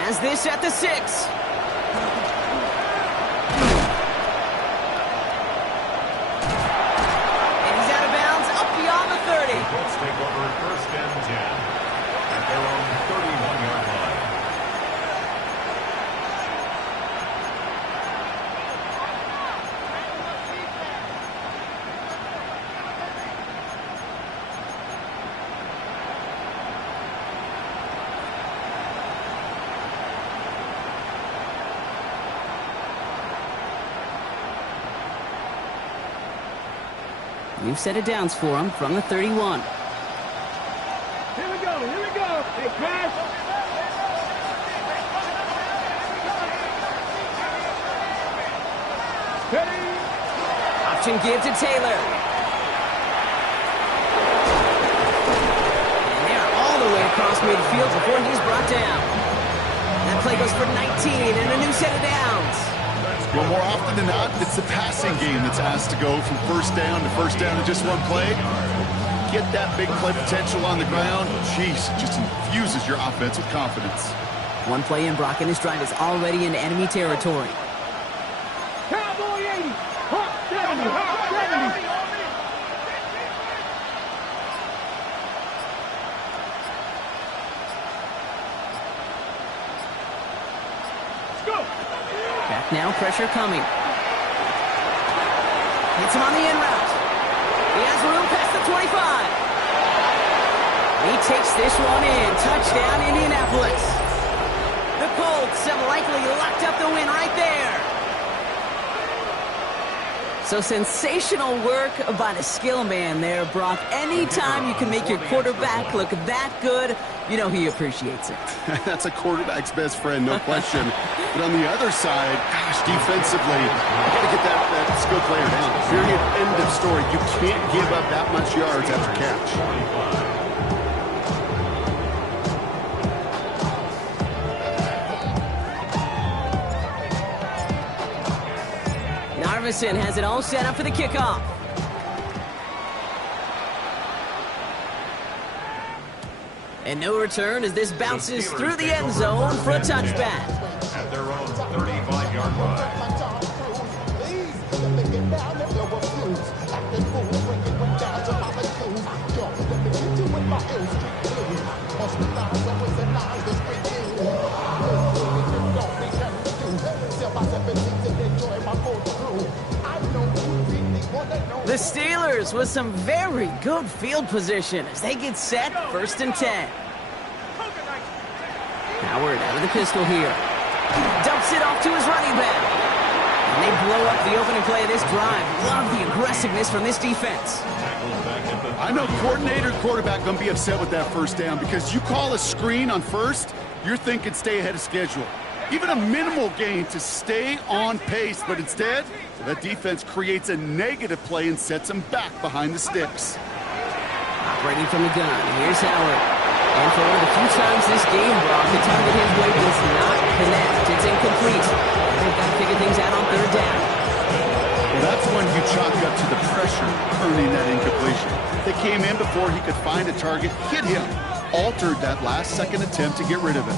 Has this at the 6. And he's out of bounds, up beyond the 30. The Colts take over 1st and 10 at their own 31-yard line. New set of downs for him from the 31. Here we go. Here we go. Hey, Crash. Ready. Option give to Taylor. And they're all the way across midfield before he's brought down. That play goes for 19 and a new set of downs. Well, more often than not, it's the passing game that's asked to go from 1st down to 1st down in just one play. Get that big play potential on the ground. Jeez, it just infuses your offense with confidence. One play in, Brock, and this drive is already into enemy territory. Cowboy 80. Hawk 70. Hawk 70. Let's go. Now pressure coming. Hits him on the in route. He has room past the 25. He takes this one in. Touchdown, Indianapolis. The Colts have likely locked up the win right there. So sensational work by the skill man there, Brock. Anytime you can make your quarterback look that good, you know he appreciates it. That's a quarterback's best friend, no question. But on the other side, gosh, defensively, you got to get that skill player down. Period. End of story. You can't give up that much yards after catch. Narvison has it all set up for the kickoff. And no return as this bounces through the end zone for a touchback. At their own 35-yard line. The Steelers with some very good field position as they get set, 1st and 10. Howard out of the pistol here. Dumps it off to his running back. And they blow up the opening play of this drive. Love the aggressiveness from this defense. I know coordinator and quarterback going to be upset with that first down because you call a screen on first, you're thinking stay ahead of schedule. Even a minimal gain to stay on pace, but instead, that defense creates a negative play and sets them back behind the sticks. Operating from the gun, here's Howard. And for one of the few times this game, Brock, the target his way does not connect. It's incomplete. They've got to figure things out on 3rd down. Well, that's when you chalk up to the pressure earning that incompletion. They came in before he could find a target, hit him, altered that last-second attempt to get rid of it.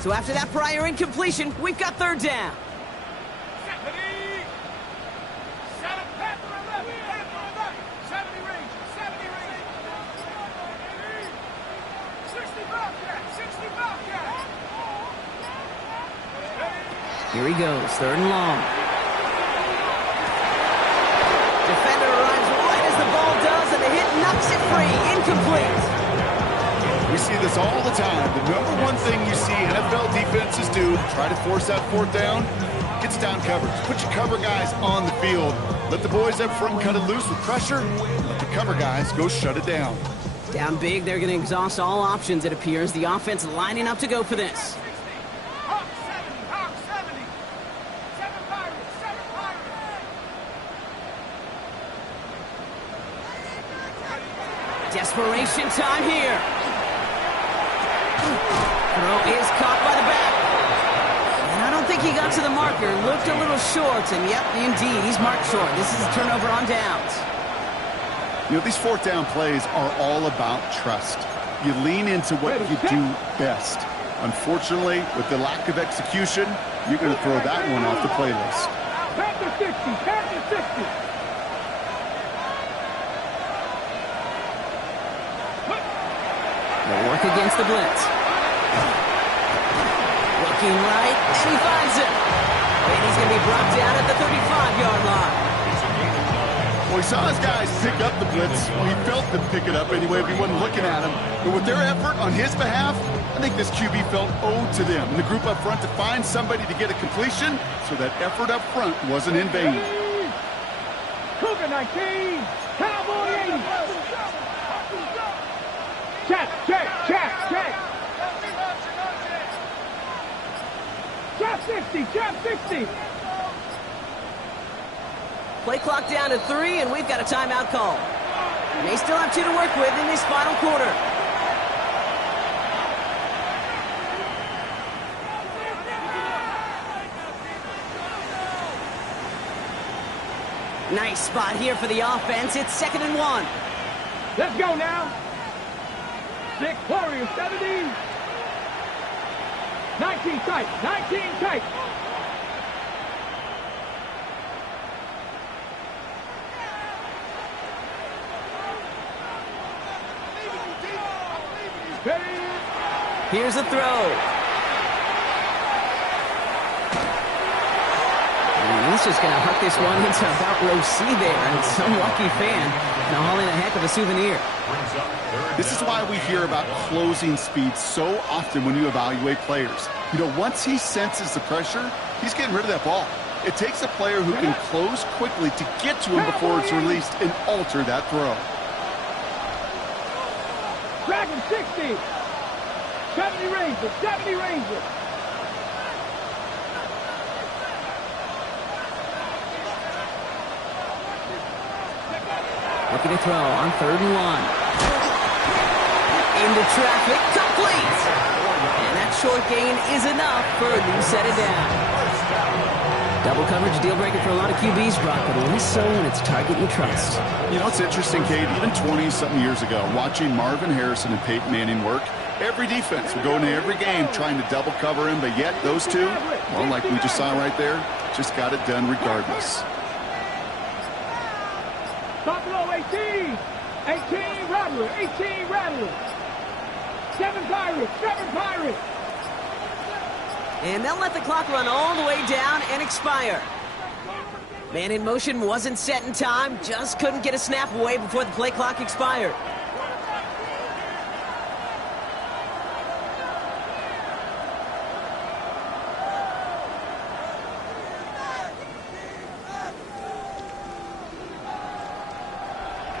So after that prior incompletion, we've got 3rd down. Here he goes, 3rd and long. Defender arrives right as the ball does, and the hit knocks it free. Incomplete. We see this all the time. The number one thing you see NFL defenses do to try to force that 4th down, gets down coverage. Put your cover guys on the field. Let the boys up front cut it loose with pressure. Let the cover guys go shut it down. Down big, they're going to exhaust all options, it appears. The offense lining up to go for this. Desperation time here. Throw is caught by the back. And I don't think he got to the marker. Looked a little short, and yep, indeed, he's marked short. This is a turnover on downs. You know, these 4th down plays are all about trust. You lean into what you do best. Unfortunately, with the lack of execution, you're going to throw that one off the playlist. Panther 60, Panther 60. They'll work against the blitz. Looking right, and he finds it. And he's going to be brought down at the 35-yard line. Well, he saw his guys pick up the blitz. Well, he felt them pick it up anyway if he wasn't looking at him. But with their effort on his behalf, I think this QB felt owed to them. And the group up front to find somebody to get a completion, so that effort up front wasn't in vain. Cougar 19, Cowboy 80. Check. Trap 60. Play clock down to 3, and we've got a timeout call. They still have 2 to work with in this final quarter. Nice spot here for the offense. It's 2nd and 1. Let's go now. Victoria 70. 19 tight. 19 tight. Here's a throw. And he's just going to huck this one into about row C there. And some lucky fan now hauling a heck of a souvenir. This is why we hear about closing speed so often when you evaluate players. You know, once he senses the pressure, he's getting rid of that ball. It takes a player who can close quickly to get to him before it's released and alter that throw. Dragon 60. 70 Rangers. 70 Rangers. Looking to throw on 3rd and 1. Into traffic, complete! And that short gain is enough for a new set it down. Double coverage, deal breaker for a lot of QBs, Brock, but only so when it's a target you trust. You know, it's interesting, Kate, even 20-something years ago, watching Marvin Harrison and Peyton Manning work, every defense would go into every game trying to double cover him, but yet those two, well, like we just saw right there, just got it done regardless. Buffalo 18. 18 Rattler. 18 Rattler. 7 Pirates. 7 Pirates. And they'll let the clock run all the way down and expire. Man in motion wasn't set in time, just couldn't get a snap away before the play clock expired.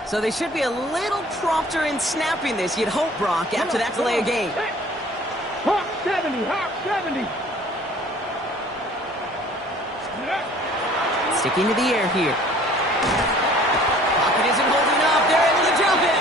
So they should be a little prompter in snapping this, you'd hope, Brock, after that delay of game. Hawk 70, Hawk 70. Sticking to the air here. Pocket isn't holding up. They're able to drop it.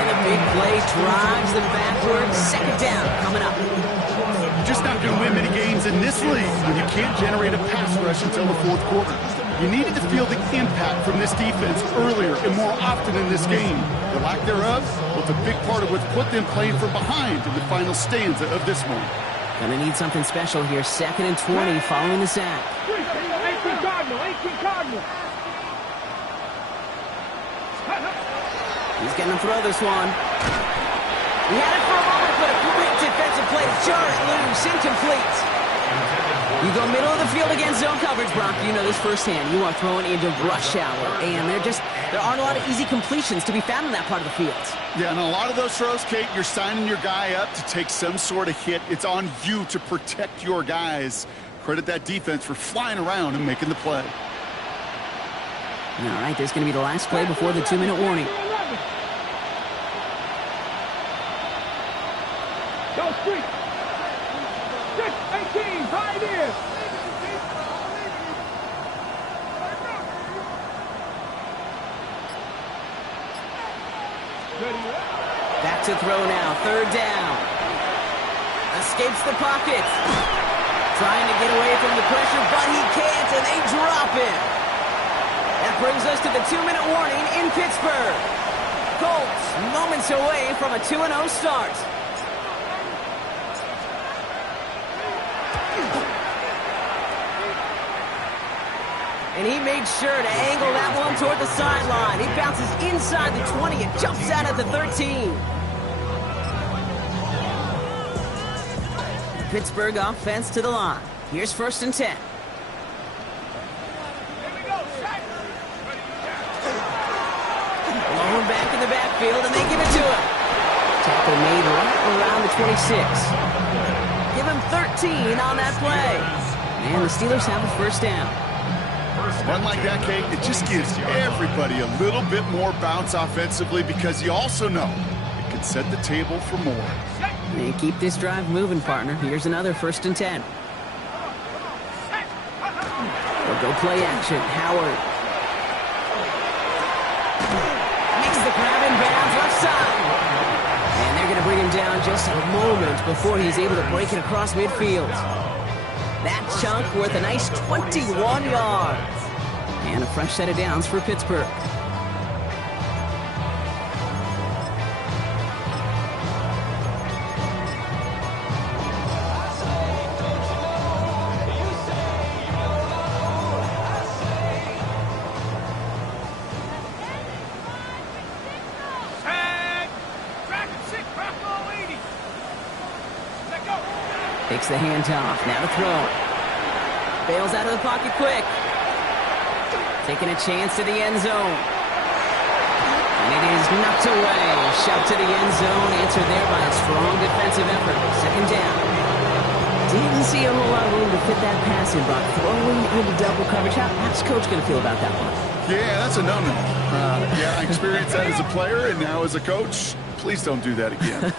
And the big play drives them backwards. 2nd down coming up. You're just not going to win many games in this league when you can't generate a pass rush until the 4th quarter. You needed to feel the impact from this defense earlier and more often in this game. The lack thereof was a big part of what's put them playing from behind in the final stanza of this one. Gonna need something special here. 2nd and 20 following the sack. 18 Cardinal, 18 Cardinal. He's gonna throw this one. He had it for a moment, but a great defensive play to jar it loose. Incomplete. You go middle of the field against zone coverage, Brock. You know this firsthand. You are throwing into rush hour, and there aren't a lot of easy completions to be found in that part of the field. Yeah, and a lot of those throws, Kate, you're signing your guy up to take some sort of hit. It's on you to protect your guys. Credit that defense for flying around and making the play. All right, this is going to be the last play before the 2-minute warning. Go street. 6-18, Pioneers. Back to throw now, 3rd down. Escapes the pocket. Trying to get away from the pressure, but he can't, and they drop him. That brings us to the 2-minute warning in Pittsburgh. Colts moments away from a 2-0 start. And he made sure to angle that one toward the sideline. He bounces inside the 20 and jumps out at the 13. Pittsburgh offense to the line. Here's 1st and 10. Lone back in the backfield, and they give it to him. Tackle made right around the 26. Give him 13 on that play. And the Steelers have a 1st down. Run like that, Kate, it just gives everybody a little bit more bounce offensively because you also know it can set the table for more. They keep this drive moving, partner. Here's another 1st and 10. They'll go play action. Howard. Makes the grab in bounds left side. And they're going to bring him down just a moment before he's able to break it across midfield. That chunk worth a nice 21 yards. And a fresh set of downs for Pittsburgh. Takes the handoff. Now to throw. Bails out of the pocket quick. Taking a chance to the end zone. And it is knocked away. Shot to the end zone. Answered there by a strong defensive effort. Second down. Didn't see a whole lot of room to fit that pass in, but throwing into double coverage. How's Coach going to feel about that one? Yeah, that's a no-no. Yeah, I experienced that as a player, and now as a coach, please don't do that again.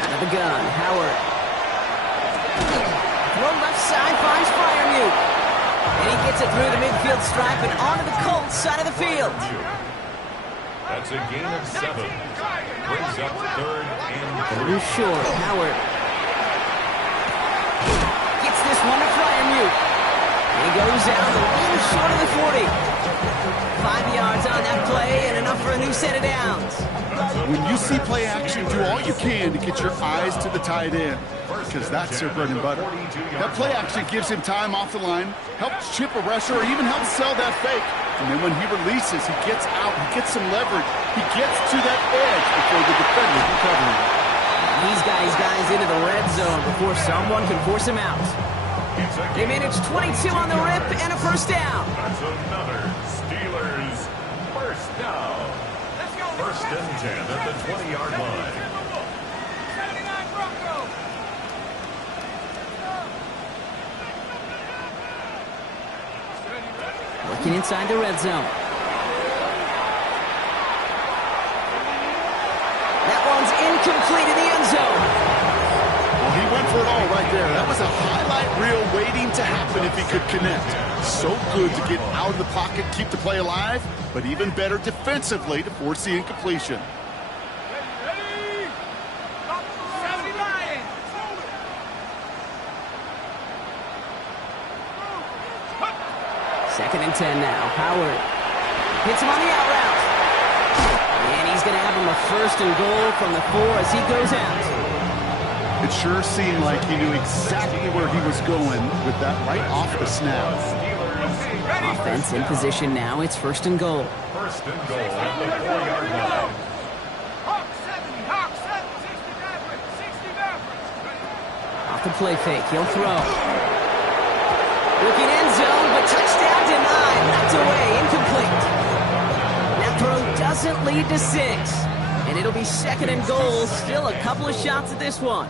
Out of the gun, Howard. Throw left side, finds Freiermuth. And he gets it through the midfield stripe and onto the Colts side of the field. That's a gain of 7. Brings up 3rd and 3. Short, Howard. Gets this one to Freiermuth. And he goes down a little short of the 40. 5 yards on that play and enough for a new set of downs. When you see play action, do all you can to get your eyes to the tight end, because that's their bread and butter. That play action gives him time off the line, helps chip a rusher, or even helps sell that fake. And then when he releases, he gets out, he gets some leverage, he gets to that edge before the defender can cover him. These guys into the red zone before someone can force him out. They manage 22 on the rip and a first down. That's another Steelers first down. First and 10 at the 20-yard line. Working inside the red zone. That one's incomplete in the end zone. Well, he went for it all right there. That was a highlight reel waiting to happen if he could connect. So good to get out of the pocket, keep the play alive, but even better defensively to force the incompletion. Second and 10 now. Howard hits him on the out route. And he's going to have him a first and goal from the 4 as he goes out. It sure seemed like he knew exactly where he was going with that right off the snap. Offense in position now. It's first and goal. First and goal at the 4-yard line. Off the play fake. He'll throw. Looking end zone, but touchdown denied. Knocked away. Incomplete. That throw doesn't lead to 6. And it'll be second and goal. Still a couple of shots at this one.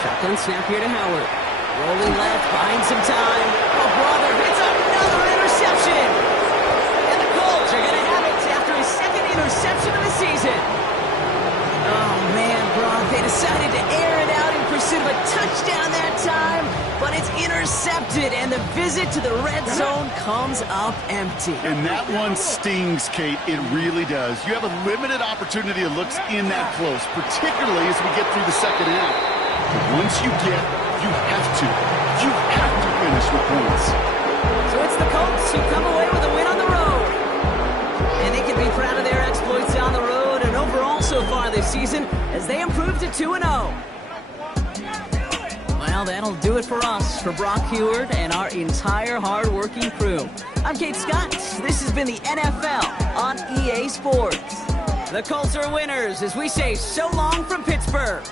Shotgun snap here to Howard. Rolling left, buying some time. Oh, brother, hits another interception. And the Colts are going to have it after his second interception of the season. Oh, man, Brock, they decided to air it out in pursuit of a touchdown that time, but it's intercepted, and the visit to the red zone comes up empty. And that one stings, Kate. It really does. You have a limited opportunity that looks in that close, particularly as we get through the second half. But once you have to finish with points. So it's the Colts who come away with a win on the road. And they can be proud of their exploits on the road and overall so far this season as they improve to 2-0. Well, that'll do it for us, for Brock Heward and our entire hard-working crew. I'm Kate Scott. This has been the NFL on EA Sports. The Colts are winners as we say so long from Pittsburgh.